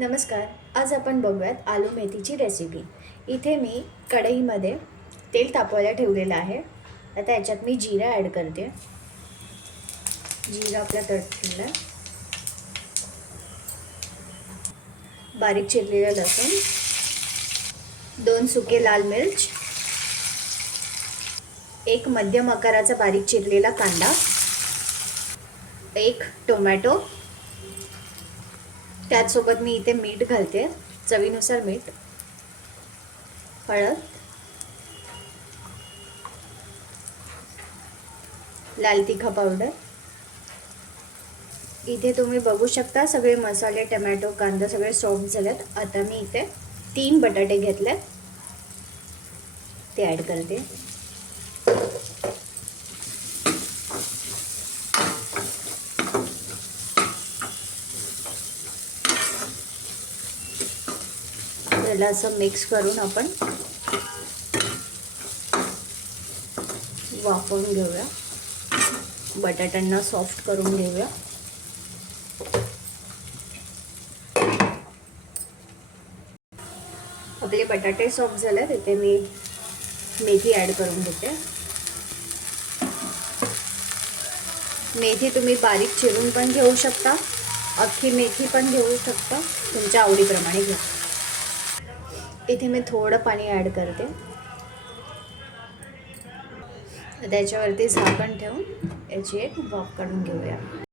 नमस्कार. आज आपण बघूयात आलू मेथीची रेसिपी. इथे मी कढईमध्ये तेल तापवायला ठेवलेलं आहे. आता याच्यात मी जिरा ॲड करते. जिरा आपला तडतडला. बारीक चिरलेला लसूण, 2 सुके लाल मिर्च, एक मध्यम आकाराचा बारीक चिरलेला कांदा, एक टोमॅटो. त्याचसोबत मी इथे मीठ घालते, चवीनुसार मीठ, हळद, लाल तिखट पावडर. इथे तुम्ही बघू शकता सगळे मसाले, टोमॅटो, कांदा सगळे सॉफ्ट झालेत. आता मी इथे 3 बटाटे घेतले, ते ॲड करते. त्याला असं मिक्स करून आपण वाफवून घेऊया. बटाट्यांना सॉफ्ट करून घेऊया. आपले बटाटे सॉफ्ट झाले. तिथे मी मेथी ॲड करून घेते. मेथी तुम्ही बारीक चिरून पण घेऊ शकता, अख्खी मेथी पण घेऊ शकता, तुमच्या आवडीप्रमाणे घ्या. इथे मी थोडं पाणी ॲड करते. त्याच्यावरती झाकण ठेवून याची एक वाफ काढून घेऊया.